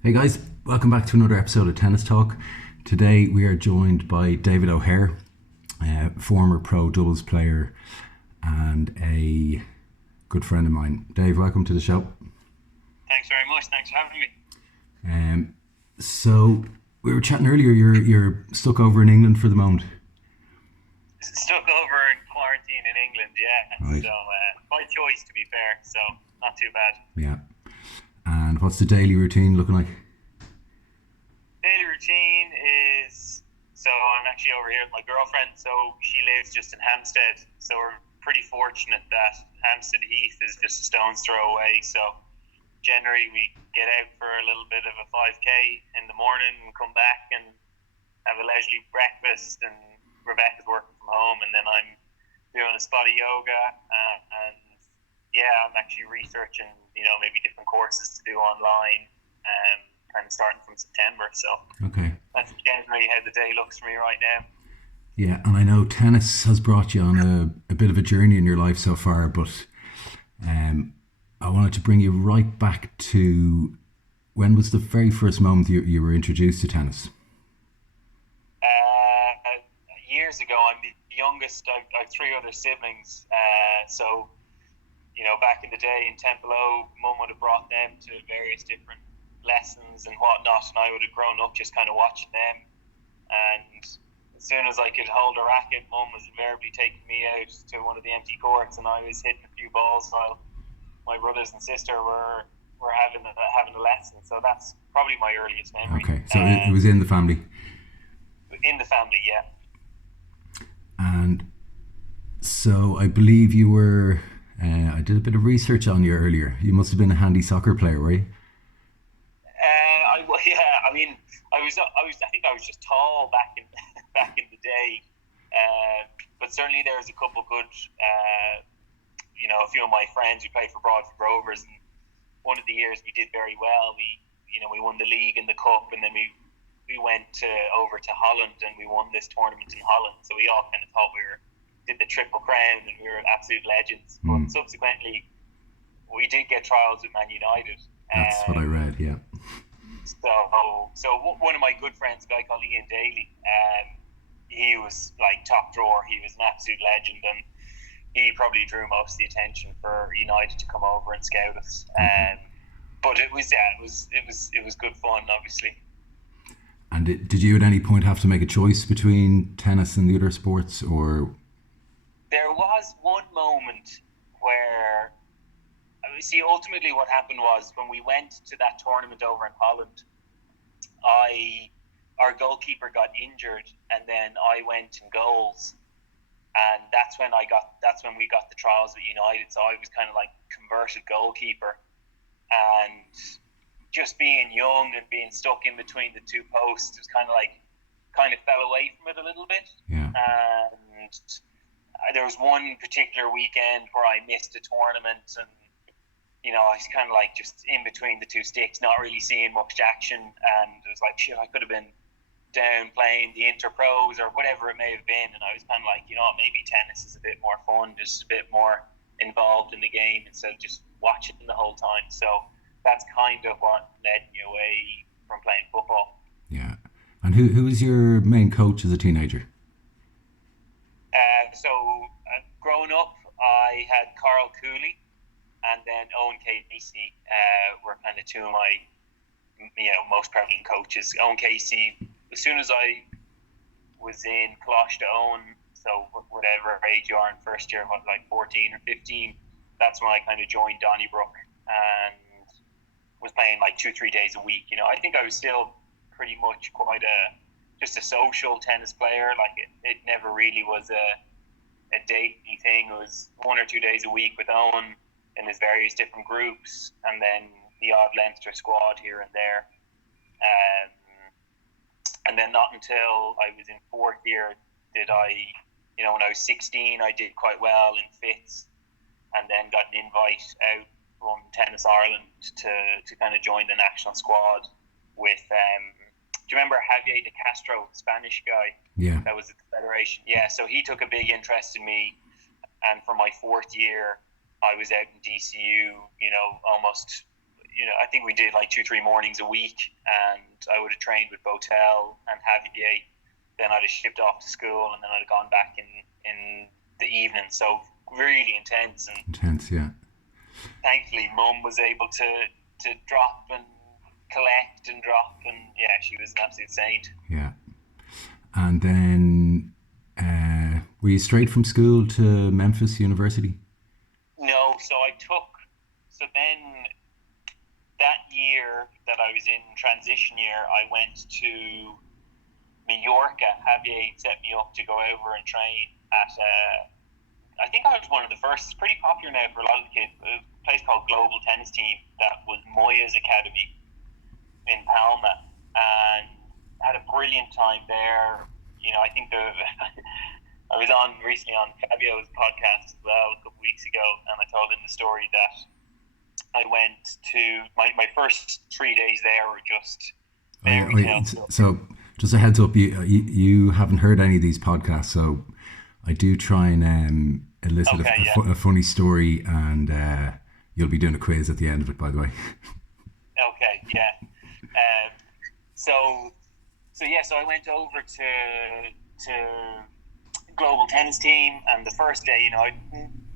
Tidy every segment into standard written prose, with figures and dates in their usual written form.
Hey guys, welcome back to another episode of Tennis Talk. Today we are joined by David O'Hare, former pro doubles player and a good friend of mine. Dave, welcome to the show. Thanks very much. Thanks for having me. Um, so we were chatting earlier. You're stuck over in England for the moment, Stuck over in quarantine in England, yeah. right? So by choice, to be fair. So not too bad. Yeah. And what's the daily routine looking like? Daily routine is I'm actually over here with my girlfriend. So she lives just in Hampstead. So we're pretty fortunate that Hampstead Heath is just a stone's throw away. So generally we get out for a little bit of a 5k in the morning and come back and have a leisurely breakfast. And Rebecca's working from home, and then I'm doing a spot of yoga, and yeah, I'm actually researching, maybe different courses to do online, kind of starting from September. So Okay. that's generally how the day looks for me right now. Yeah, and I know tennis has brought you on a bit of a journey in your life so far, but um, I wanted to bring you right back to when was the very first moment you were introduced to tennis? Years ago, I'm the youngest. I've three other siblings, so back in the day in Templeogue, Mum would have brought them to various different lessons and whatnot, and I would have grown up just kind of watching them. And as soon as I could hold a racket, Mum was invariably taking me out to one of the empty courts, and I was hitting a few balls while my brothers and sister were having a lesson. So that's probably my earliest memory. Okay, so it was in the family. In the family, yeah. And so I believe you were. I did a bit of research on you earlier. You must have been a handy soccer player, right? Yeah. I mean, I think I was just tall back in back in the day. But certainly there was a couple good, a few of my friends who played for Broadford Rovers, and one of the years we did very well. We won the league and the cup, and then we went over to Holland and we won this tournament in Holland. So we all kind of thought did the triple crown and we were absolute legends. But subsequently, we did get trials with Man United. That's what I read. Yeah. So one of my good friends, a guy called Ian Daly, he was like top drawer. He was an absolute legend, and he probably drew most of the attention for United to come over and scout us. But it was good fun, obviously. And did you at any point have to make a choice between tennis and the other sports, or? There was one moment where, ultimately what happened was when we went to that tournament over in Holland, our goalkeeper got injured, and then I went in goals, and that's when we got the trials with United. So I was kind of like converted goalkeeper, and just being young and being stuck in between the two posts was kind of fell away from it a little bit. Yeah. And there was one particular weekend where I missed a tournament, and I was kind of like just in between the two sticks, not really seeing much action, and it was like, shit, I could have been down playing the Inter Pros or whatever it may have been, and I was kind of like, maybe tennis is a bit more fun, just a bit more involved in the game instead of just watching the whole time. So that's kind of what led me away from playing football. Yeah. And who was your main coach as a teenager? Growing up, I had Carl Cooley and then Owen Casey were kind of two of my most prevalent coaches. Owen Casey, as soon as I was in Colosh to Owen, so whatever age you are in first year, like 14 or 15, that's when I kind of joined Donnybrook and was playing like 2-3 days a week. I think I was still pretty much quite just a social tennis player. Like it never really was a daily thing. It was 1 or 2 days a week with Owen in his various different groups, and then the odd Leinster squad here and there. And then not until I was in fourth year did I, when I was 16, I did quite well in fifths, and then got an invite out from Tennis Ireland to kind of join the national squad with do you remember Javier de Castro, the Spanish guy? Yeah. That was at the federation. Yeah, so he took a big interest in me, and for my fourth year I was out in DCU, almost I think we did like 2-3 mornings a week, and I would have trained with Botel and Javier. Then I'd have shipped off to school, and then I'd have gone back in the evening. So really intense. And intense, yeah. Thankfully, Mum was able to drop and collect and drop, and yeah, she was an absolute saint. Yeah. And then, were you straight from school to Memphis University? No, so then that year that I was in transition year, I went to Mallorca. Javier set me up to go over and train at, I think I was one of the first. It's pretty popular now for a lot of the kids. A place called Global Tennis Team that was Moya's academy in Palma, and had a brilliant time there. I think I was recently on Fabio's podcast as well a couple of weeks ago, and I told him the story that I went to my first 3 days there were just very so just a heads up, you haven't heard any of these podcasts, so I do try and elicit a funny story, and you'll be doing a quiz at the end of it, by the way. Okay, yeah. So I went over to Global Tennis Team, and the first day, I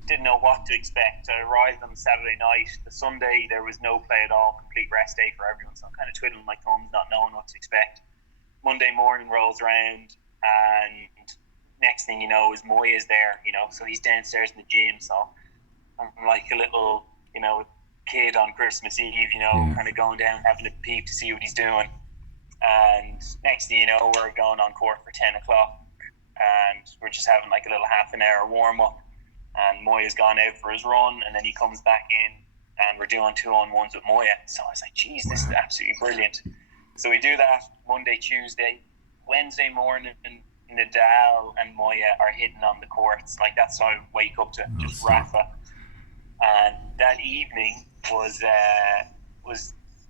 didn't know what to expect. I arrived on Saturday night. The Sunday, there was no play at all, complete rest day for everyone, so I'm kind of twiddling my thumbs, not knowing what to expect. Monday morning rolls around, and next thing you know is Moya's there, so he's downstairs in the gym, so I'm like a little, kid on Christmas Eve, kind of going down, having a peep to see what he's doing. And next thing you know, we're going on court for 10 o'clock, and we're just having like a little half an hour warm up, and Moya's gone out for his run, and then he comes back in, and we're doing 2-on-1s with Moya. So I was like, geez, this is absolutely brilliant. So we do that Monday, Tuesday. Wednesday morning, Nadal and Moya are hitting on the courts. Like, that's how I wake up to, just Rafa. And that evening was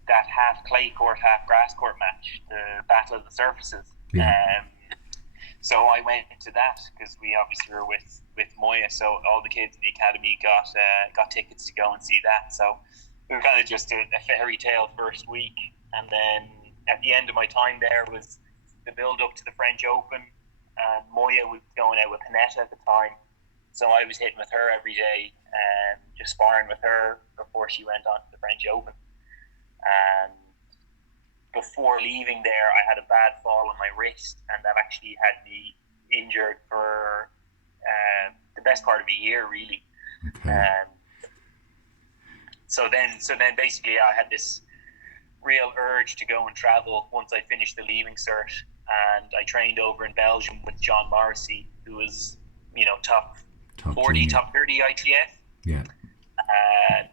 that half clay court, half grass court match, the Battle of the Surfaces. Yeah. So I went to that because we obviously were with Moya, so all the kids in the academy got tickets to go and see that. So we were kind of just a fairy tale first week, and then at the end of my time there was the build up to the French Open, and Moya was going out with Panetta at the time, so I was hitting with her every day and just sparring with her before she went on to the French Open. And before leaving there, I had a bad fall on my wrist, and that actually had me injured for the best part of a year, really. Okay. So then basically I had this real urge to go and travel once I finished the leaving cert, and I trained over in Belgium with John Morrissey, who was, top 40, junior. Top 30 ITF. Yeah. And,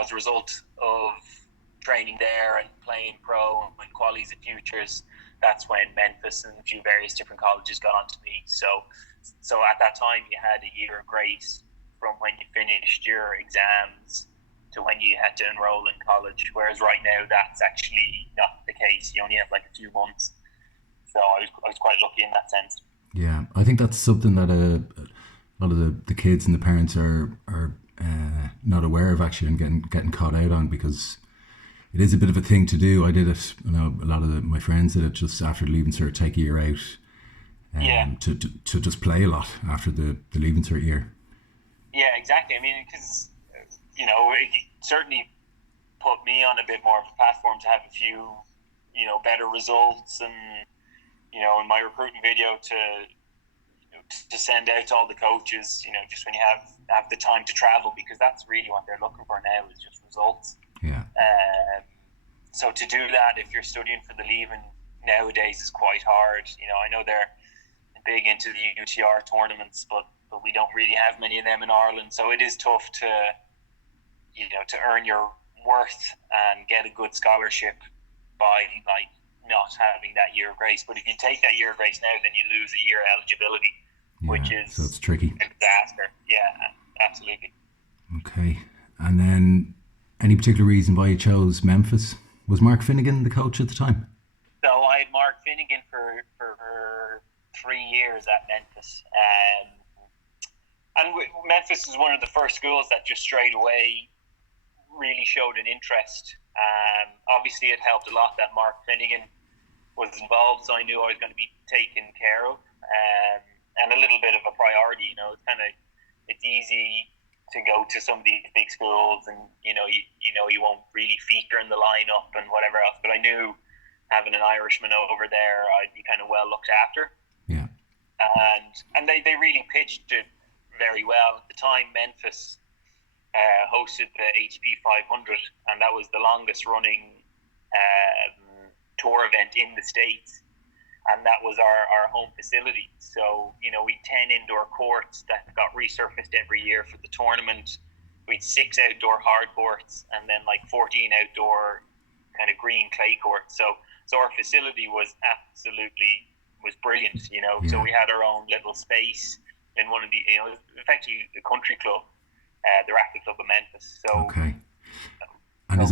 as a result of training there and playing pro and winning qualies and futures, that's when Memphis and a few various different colleges got onto me. So at that time you had a year of grace from when you finished your exams to when you had to enroll in college, whereas right now that's actually not the case. You only have like a few months. So I was quite lucky in that sense. Yeah, I think that's something that a lot of the kids and the parents are not aware of, actually, and getting caught out on, because it is a bit of a thing to do. I did it, a lot of my friends did it just after leaving cert, take a year out, to just play a lot after the leaving cert year. Yeah, exactly. I mean, because it certainly put me on a bit more of a platform to have a few better results, and in my recruiting video to send out to all the coaches, just when you have the time to travel, because that's really what they're looking for now, is just results. Yeah. So to do that, if you're studying for the leaving nowadays, is quite hard. I know they're big into the UTR tournaments, but we don't really have many of them in Ireland. So it is tough to earn your worth and get a good scholarship by not having that year of grace. But if you take that year of grace now, then you lose a year eligibility, which is so it's tricky. A disaster. Yeah, absolutely. Okay. And then any particular reason why you chose Memphis? Was Mark Finnegan the coach at the time? So I had Mark Finnegan for 3 years at Memphis. And Memphis was one of the first schools that just straight away really showed an interest. Obviously, it helped a lot that Mark Finnegan was involved, so I knew I was going to be taken care of, and a little bit of a priority. It's easy to go to some of these big schools, and you won't really feature in the lineup and whatever else. But I knew having an Irishman over there, I'd be kind of well looked after. Yeah, and they really pitched it very well at the time. Memphis hosted the HP 500, and that was the longest running tour event in the States, and that was our home facility. So we had 10 indoor courts that got resurfaced every year for the tournament. We had 6 outdoor hard courts, and then 14 outdoor kind of green clay courts. So our facility was brilliant. Yeah. So we had our own little space in one of the effectively the country club, the Racquet Club of Memphis. So okay. And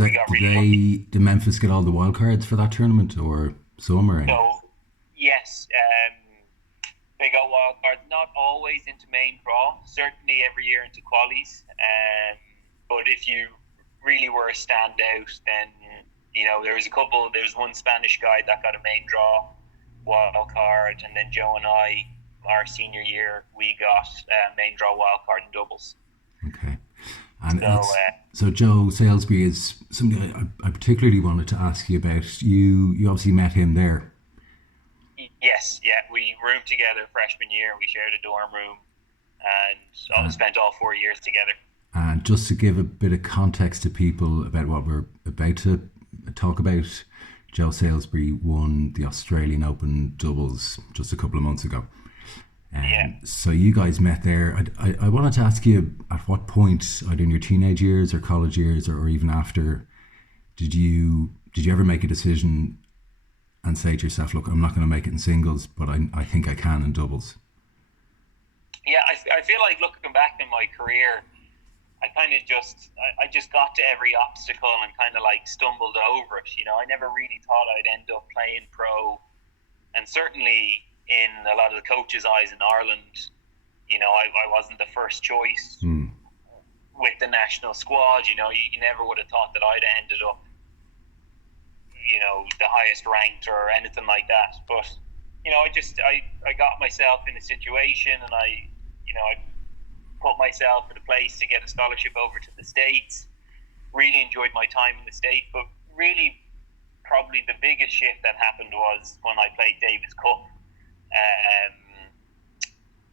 did Memphis get all the wild cards for that tournament, or some, or? So, yes, they got wild cards, not always into main draw, certainly every year into qualies. But if you really were a standout, then there was one Spanish guy that got a main draw wild card, and then Joe and I, our senior year, we got main draw wild card in doubles. Okay. And so Joe Salisbury is somebody I particularly wanted to ask you about. You obviously met him there. Yes, yeah. We roomed together freshman year. We shared a dorm room and spent all 4 years together. And just to give a bit of context to people about what we're about to talk about, Joe Salisbury won the Australian Open doubles just a couple of months ago. So you guys met there. I wanted to ask you, at what point, either in your teenage years or college years or even after, did you ever make a decision and say to yourself, look, I'm not going to make it in singles, but I think I can in doubles? Yeah, I feel like looking back in my career, I kind of just got to every obstacle and kind of stumbled over it. I never really thought I'd end up playing pro, and certainly in a lot of the coaches' eyes in Ireland, I wasn't the first choice with the national squad. You never would have thought that I'd have ended up, the highest ranked or anything like that. But, I got myself in a situation, and I put myself in a place to get a scholarship over to the States. Really enjoyed my time in the States, but really probably the biggest shift that happened was when I played Davis Cup.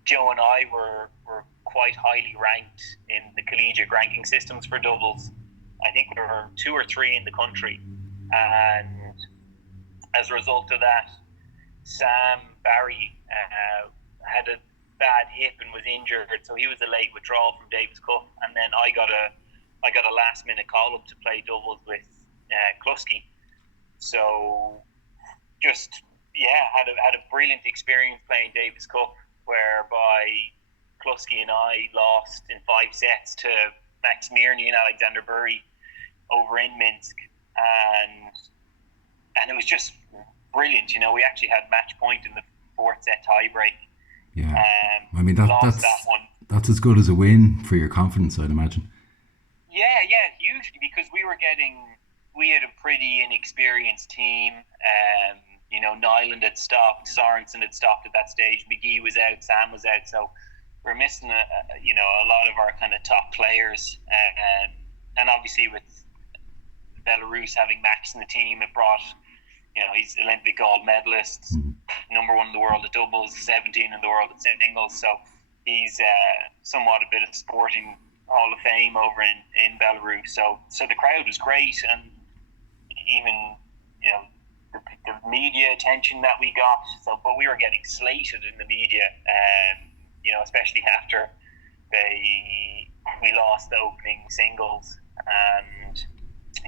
Joe and I were quite highly ranked in the collegiate ranking systems for doubles. I think we were 2 or 3 in the country, and as a result of that, Sam Barry had a bad hip and was injured, so he was a late withdrawal from Davis Cup, and then I got a last minute call up to play doubles with Kluski. So just had a brilliant experience playing Davis Cup, whereby Kluski and I lost in 5 sets to Max Mirny and Alexander Burry over in Minsk, and it was just brilliant. We actually had match point in the 4th set tiebreak. Yeah, I mean that's as good as a win for your confidence, I'd imagine. Yeah, hugely, because we had a pretty inexperienced team. Nyland had stopped, Sorensen had stopped at that stage, McGee was out, Sam was out, so we're missing a lot of our kind of top players, and obviously with Belarus having Max in the team, it brought, he's Olympic gold medalist, number 1 in the world at doubles, 17 in the world at singles, so he's somewhat a bit of sporting Hall of Fame over in Belarus, so the crowd was great, and even the media attention that we got. But we were getting slated in the media, especially after we lost the opening singles, and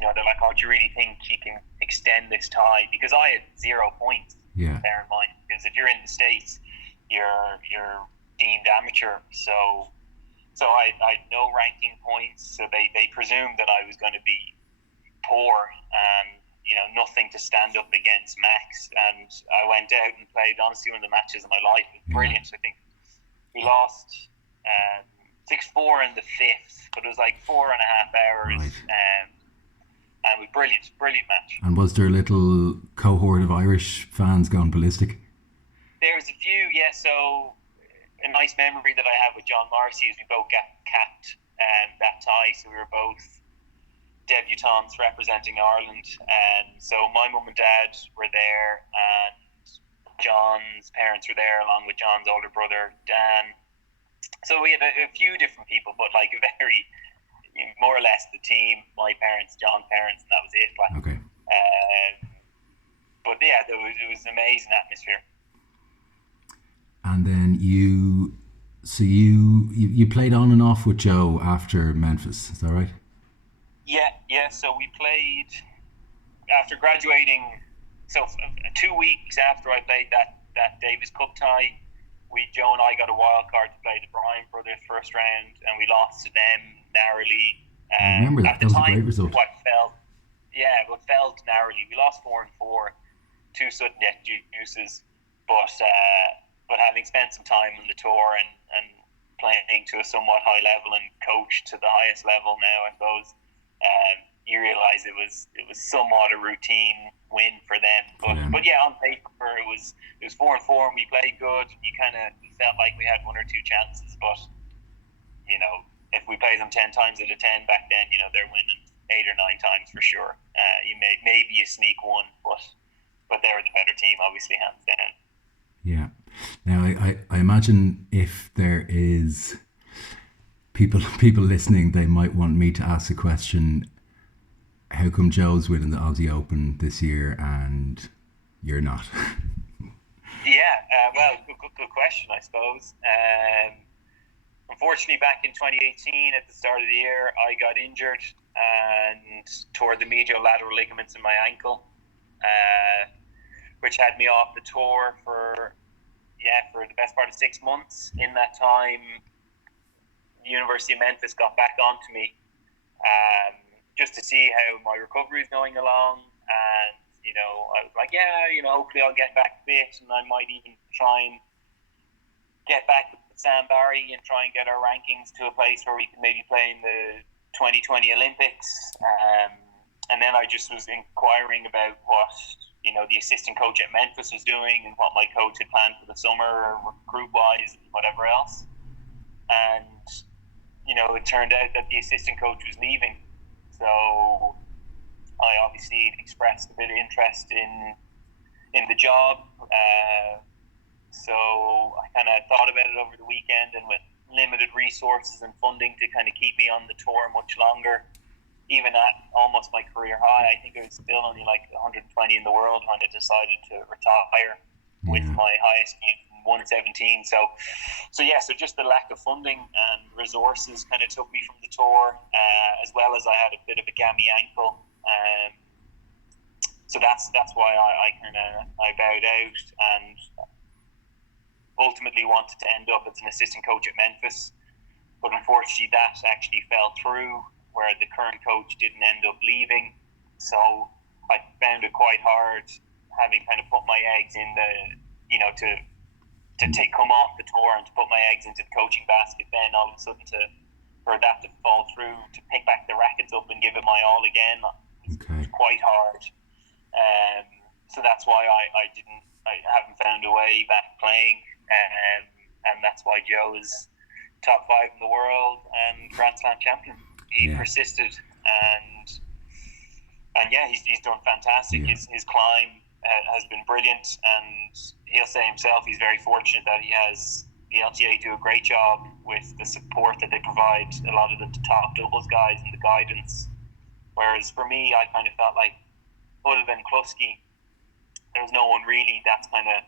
they're like, "Oh, do you really think you can extend this tie?" Because I had 0 points. Yeah. Bear in mind, because if you're in the States, you're deemed amateur. So I had no ranking points. So they presumed that I was going to be poor and nothing to stand up against Max. And I went out and played honestly one of the matches of my life. It was brilliant. I think we lost 6-4 in the fifth, but it was like 4.5 hours. Right. And it was brilliant match. And was there a little cohort of Irish fans going ballistic? There was a few, yeah. So a nice memory that I have with John Morrissey is we both capped that tie, so we were both debutants representing Ireland. And so my mum and dad were there, and John's parents were there, along with John's older brother Dan. So we had a few different people, but like a very, more or less the team, my parents, John's parents, and that was it. Like, Okay. but yeah, it was an amazing atmosphere. And then you played on and off with Joe after Memphis, is that right? Yeah. So we played after graduating. So 2 weeks after I played that Davis Cup tie, Joe and I got a wild card to play the Bryan brothers first round, and we lost to them narrowly. I remember that. That was a great result. What felt narrowly. We lost 4-4, 2 sudden death deuces, but having spent some time on the tour and playing to a somewhat high level and coached to the highest level now, I suppose, you realise it was somewhat a routine win for them. But yeah, on paper it was 4-4 and we played good. You felt like we had 1 or 2 chances, but if we play them 10 times out of 10 back then, they're winning 8 or 9 times for sure. Maybe you sneak one, but they were the better team, obviously, hands down. Yeah. Now I imagine if there is people listening, they might want me to ask a question. How come Joe's winning the Aussie Open this year and you're not? Well, good question, I suppose. Unfortunately, back in 2018, at the start of the year, I got injured and tore the medial lateral ligaments in my ankle, which had me off the tour for the best part of 6 months. In that time, the University of Memphis got back onto me just to see how my recovery is going along, and I was like, hopefully I'll get back fit, and I might even try and get back with Sam Barry and try and get our rankings to a place where we can maybe play in the 2020 Olympics. And then I just was inquiring about what the assistant coach at Memphis was doing and what my coach had planned for the summer, recruit wise, and whatever else. And it turned out that the assistant coach was leaving. So I obviously expressed a bit of interest in the job. So I kind of thought about it over the weekend, and with limited resources and funding to kind of keep me on the tour much longer, even at almost my career high, I think I was still only like 120 in the world when I decided to retire with my highest game from 117. So just the lack of funding and resources kind of took me from the tour, as well as I had a bit of a gammy ankle. So that's why I bowed out and ultimately wanted to end up as an assistant coach at Memphis. But unfortunately, that actually fell through, where the current coach didn't end up leaving. So I found it quite hard, having kind of put my eggs in to come off the tour and to put my eggs into the coaching basket, then all of a sudden for that to fall through, to pick back the rackets up and give it my all again, was quite hard. So that's why I haven't found a way back playing, and that's why Joe is top 5 in the world and Grand Slam champion. He persisted, and he's done fantastic. His climb has been brilliant, and he'll say himself he's very fortunate that he has the LTA do a great job with the support that they provide a lot of the top doubles guys and the guidance. Whereas for me, I kind of felt like, other than Kluski, there was no one really that's kind of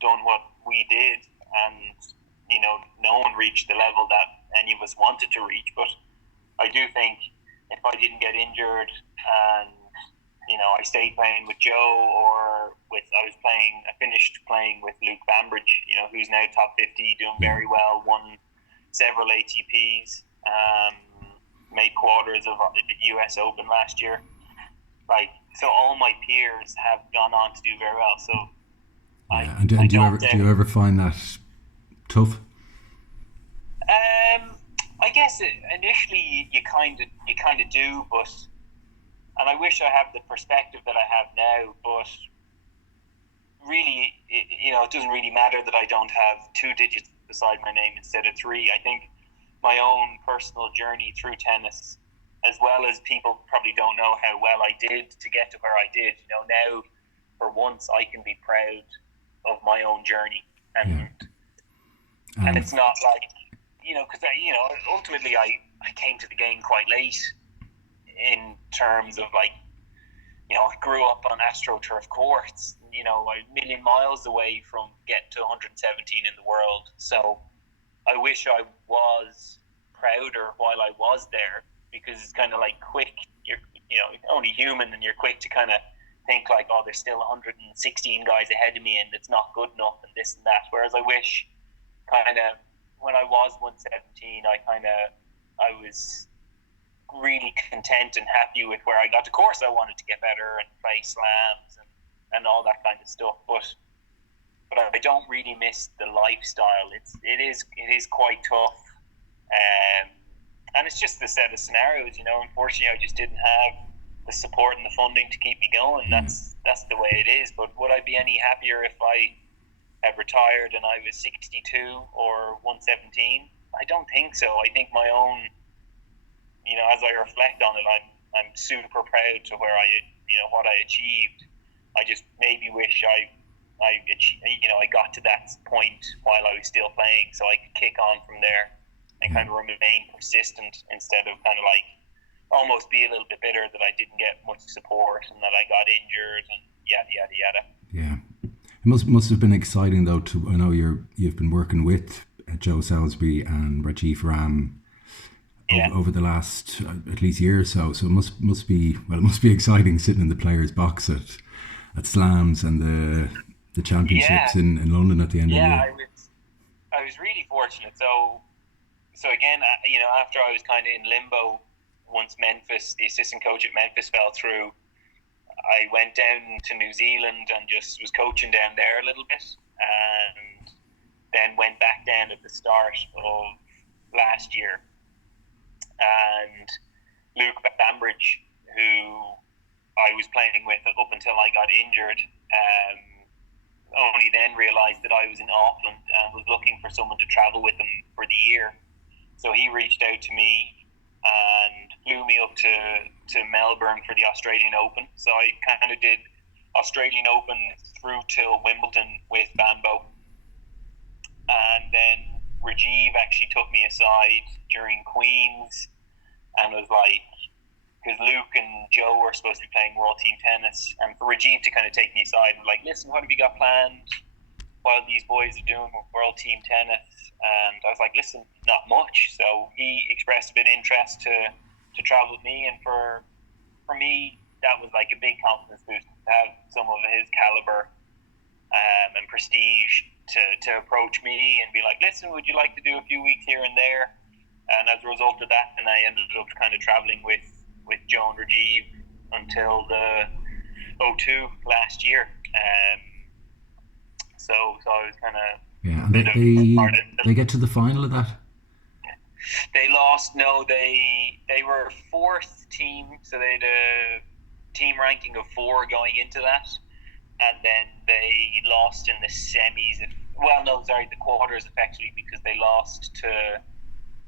done what we did, and no one reached the level that any of us wanted to reach. But I do think if I didn't get injured and I stayed playing with Joe, or I finished playing with Luke Bambridge, who's now top 50, doing very well, won several ATPs, made quarters of the US Open last year. So all my peers have gone on to do very well. So do you ever find that tough? I guess initially you kind of do, but and I wish I have the perspective that I have now, but really, it doesn't really matter that I don't have 2 digits beside my name instead of 3. I think my own personal journey through tennis, as well as people probably don't know how well I did to get to where I did. Now for once I can be proud of my own journey, and it's not like because ultimately I came to the game quite late in terms of I grew up on AstroTurf courts, a million miles away from getting to 117 in the world. So I wish I was prouder while I was there, because it's kind of like quick. You're only human, and you're quick to kind of think like, oh, there's still 116 guys ahead of me, and it's not good enough, and this and that. Whereas I wish kind of when I was 117, I was really content and happy with where I got. Of course, I wanted to get better and play slams and all that kind of stuff, but I don't really miss the lifestyle. It is quite tough, and it's just the set of scenarios. Unfortunately, I just didn't have the support and the funding to keep me going. That's the way it is. But would I be any happier if I had retired and I was 62 or 117? I don't think so. I think my own, as I reflect on it, I'm super proud to where what I achieved. I just maybe wish I got to that point while I was still playing, so I could kick on from there and kind of remain persistent instead of kind of almost be a little bit bitter that I didn't get much support and that I got injured and yada yada yada. Yeah, it must have been exciting though. I know you've been working with Joe Salisbury and Rajiv Ram over the last at least year or so. So it must be exciting sitting in the players' box at slams and the championships in London at the end of the year. I was really fortunate. So again, after I was kind of in limbo, once Memphis, the assistant coach at Memphis fell through, I went down to New Zealand and just was coaching down there a little bit, and then went back down at the start of last year. And Luke Bambridge, who I was playing with up until I got injured, only then realised that I was in Auckland and was looking for someone to travel with him for the year. So he reached out to me and flew me up to Melbourne for the Australian Open. So I kind of did Australian Open through till Wimbledon with Bambo. And then Rajiv actually took me aside during Queen's and was like, because Luke and Joe were supposed to be playing World Team Tennis, and for Rajiv to kind of take me aside and like, listen, what have you got planned while these boys are doing World Team Tennis? And I was like, listen, not much. So he expressed a bit of interest to travel with me, and for me, that was like a big confidence boost to have some of his caliber and prestige to approach me and be like, listen, would you like to do a few weeks here and there? And as a result of that, then I ended up kind of traveling with Joe and Rajiv until the O2 last year. So I was kind of they get to the final of that. They lost. No, they were 4th team, so they had a team ranking of 4 going into that, and then they lost in the semis. The quarters effectively, because they lost to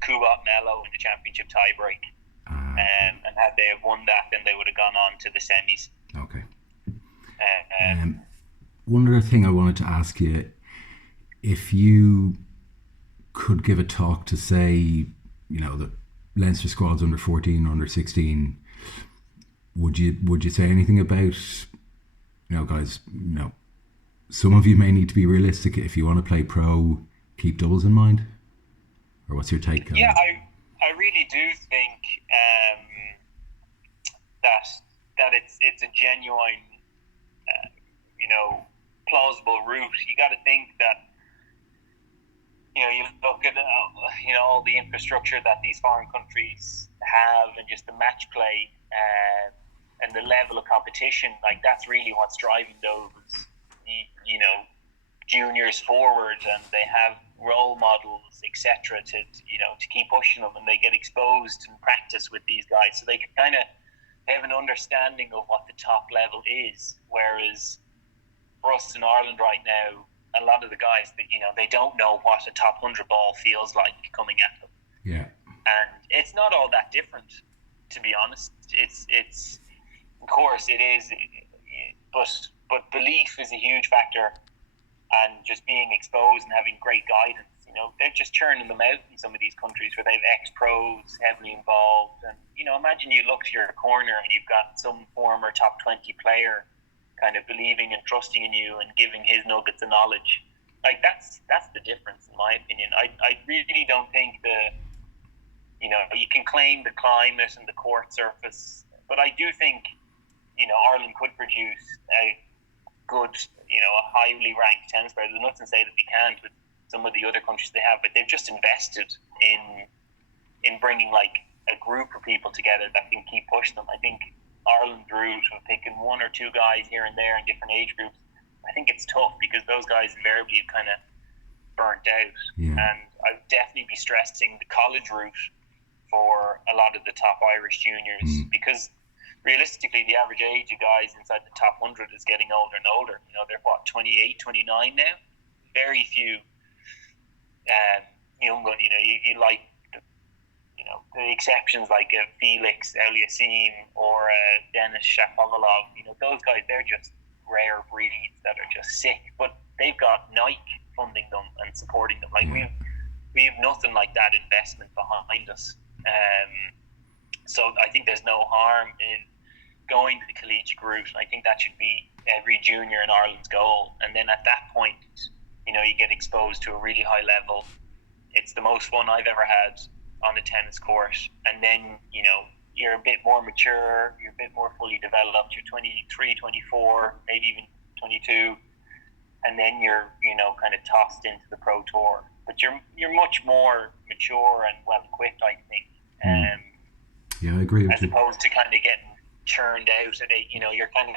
Kubot Mello in the championship tiebreak. And had they have won that, then they would have gone on to the semis. Okay. One other thing I wanted to ask you, if you could give a talk to say, the Leinster squads under 14, under 16, would you say anything about, guys, some of you may need to be realistic. If you want to play pro, keep doubles in mind? Or what's your take on that? I really do think that it's a genuine, plausible route. You got to think that, you look at all the infrastructure that these foreign countries have, and just the match play and the level of competition. Like, that's really what's driving those, juniors forward, and they have role models, etc., to keep pushing them, and they get exposed and practice with these guys, so they can kind of have an understanding of what the top level is. Whereas for us in Ireland right now, a lot of the guys that they don't know what a top 100 ball feels like coming at them. Yeah, and it's not all that different, to be honest. It's of course it is, but belief is a huge factor, and just being exposed and having great guidance. They're just churning them out in some of these countries where they've ex-pros heavily involved. And, imagine you look to your corner and you've got some former top 20 player kind of believing and trusting in you and giving his nuggets of knowledge. Like, that's the difference, in my opinion. I really don't think you can claim the climate and the court surface, but I do think, Ireland could produce a good, a highly ranked tennis player. There's nothing to say that we can't with some of the other countries they have, but they've just invested in bringing like a group of people together that can keep pushing them. I think Ireland route of picking one or two guys here and there in different age groups, I think it's tough because those guys invariably have kind of burnt out. Yeah. And I'd definitely be stressing the college route for a lot of the top Irish juniors, because realistically the average age of guys inside the top 100 is getting older and older. They're 28, 29 now. Very few young gun, you like the exceptions like Felix Eliasim or Denis Shapovalov. Those guys, they're just rare breeds that are just sick, but they've got Nike funding them and supporting them. Like we have nothing like that investment behind us. So I think there's no harm in going to the collegiate route. I think that should be every junior in Ireland's goal, and then at that point, you get exposed to a really high level. It's the most fun I've ever had on a tennis court, and then you're a bit more mature, you're a bit more fully developed, you're 23, 24, maybe even 22, and then you're kind of tossed into the pro tour, but you're much more mature and well equipped, I think. Yeah, I agree with as you. Opposed to kind of getting churned out at you're kind of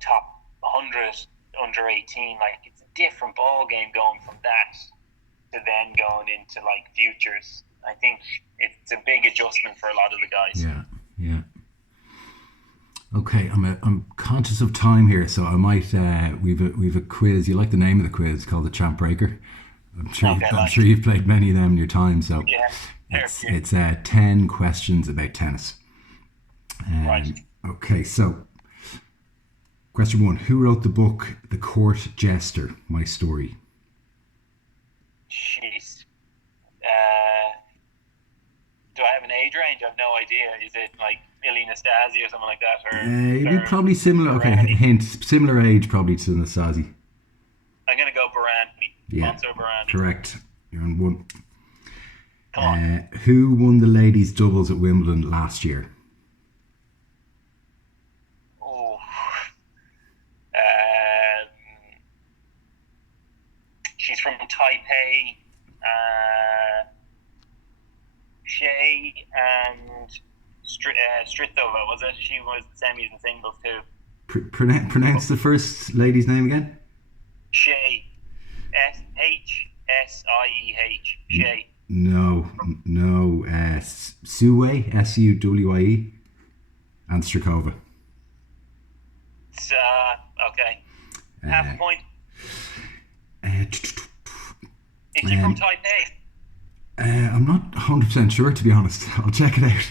top 100 under 18. Like, it's a different ball game going from that to then going into like futures. I think it's a big adjustment for a lot of the guys. Yeah. Okay, I'm conscious of time here, so I might we've a quiz. You like the name of the quiz? Called the Champ Breaker. I'm sure you've played many of them in your time. So yeah, it's 10 questions about tennis. Right. Okay, so question 1: who wrote the book The Court Jester? My Story. Jeez. Do I have an age range? I have no idea. Is it like Billy Nastasi or something like that? Or probably similar. Okay, hint: similar age probably to Nastasi. I'm going to go Barani. Yeah, Monzo Barani. Correct. You're on one. Come on. Who won the ladies' doubles at Wimbledon last year? Oh. She's from Taipei. Shea and Stritova, was it? She was semis and singles too. Pronounce the first lady's name again. Shea. H-S-I-E-H. Shea. No. Suwei, S-U-W-I-E, and Strakova. Okay. Half a point. Is she from Taipei? I'm not 100% sure, to be honest. I'll check it out.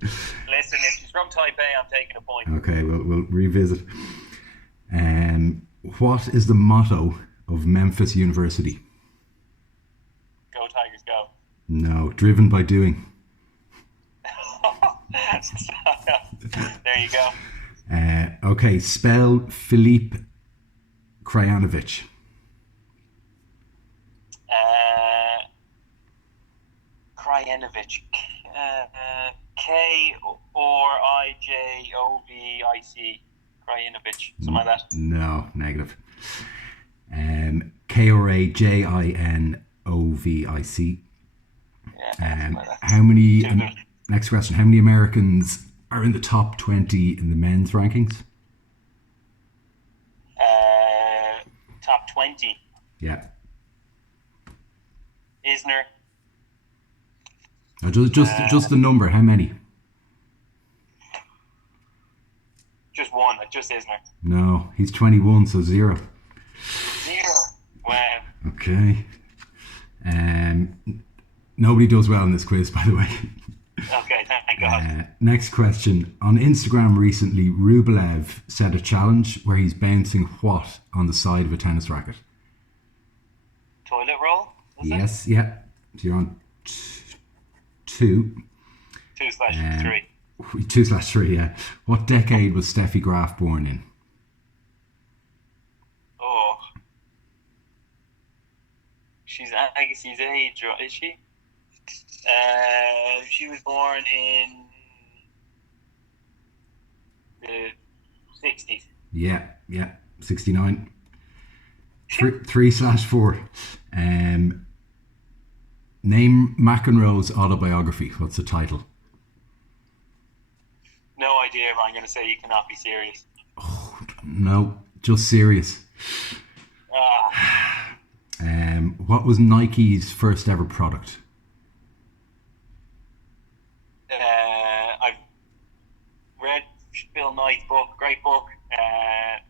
Listen, if she's from Taipei, I'm taking a point. Okay, we'll revisit. What is the motto of Memphis University? Go Tigers, go. No, driven by doing. There you go. Okay, spell Filip Krajinovic. Krajinovic. K-R-I-J-O-V-I-C. Krajinovic. Something like that. No, negative. Krajinovic. How many? Next question. How many Americans are in the top 20 in the men's rankings? Top 20. Yeah. Isner. Just the number. How many? Just one. Just Isner. No, he's 21, so 0. 0. Wow. Okay. Nobody does well in this quiz, by the way. Okay, thank God. Next question. On Instagram recently, Rublev set a challenge where he's bouncing what on the side of a tennis racket? Toilet roll? Yes, yeah. So you're on 2. 2/3. 2/3, yeah. What decade was Steffi Graf born in? Oh. She's Agassi's age, is she? She was born in the 60s. Yeah, 69. 3/4. Name McEnroe's autobiography. What's the title? No idea, but I'm going to say You Cannot Be Serious. Oh, no, just serious. Ah. What was Nike's first ever product? I've read Phil Knight's book, great book,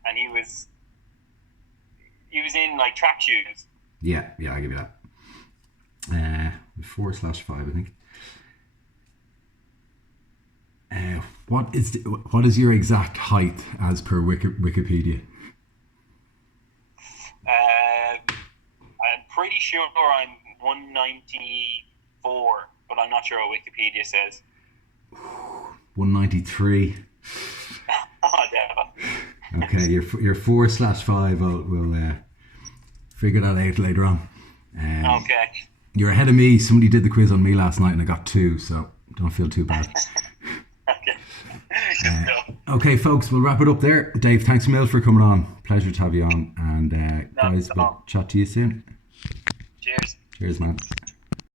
and he was in like track shoes. Yeah, I'll give you that. 4/5, I think. What is your exact height as per Wikipedia? I'm pretty sure I'm 194, but I'm not sure what Wikipedia says. 193. Oh, Deva. Okay, your 4/5. We'll figure that out later on. Okay. You're ahead of me. Somebody did the quiz on me last night and I got 2, so don't feel too bad. Okay. Okay, folks, we'll wrap it up there. Dave, thanks a mil for coming on. Pleasure to have you on. And guys, we'll chat to you soon. Cheers. Cheers, man.